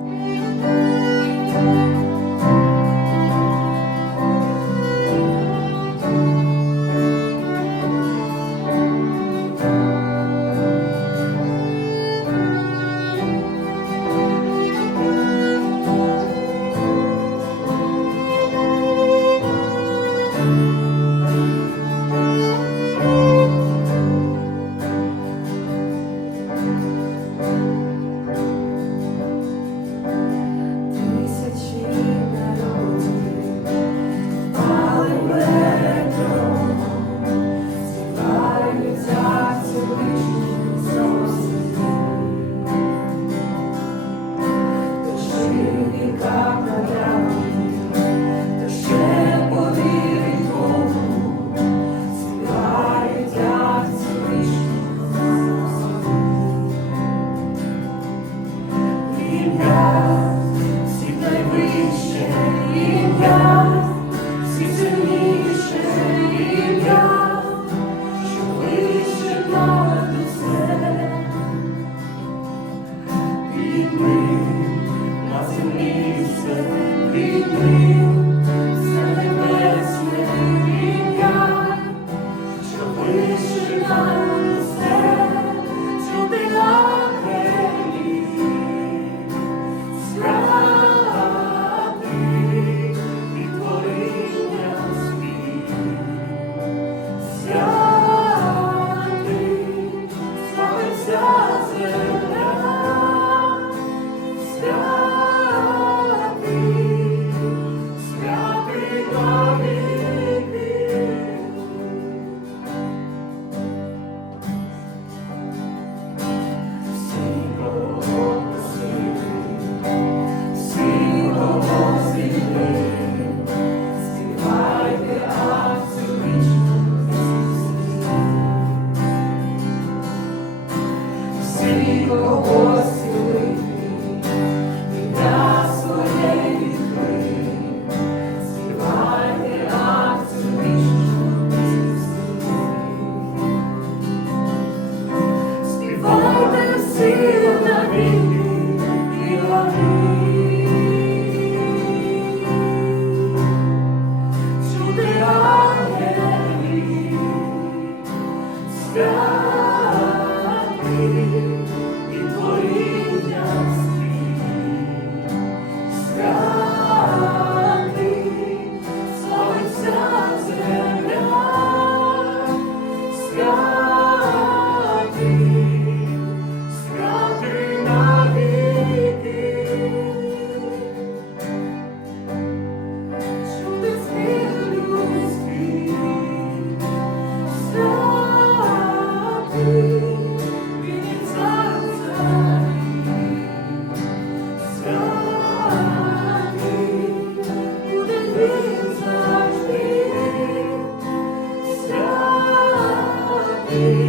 Música away.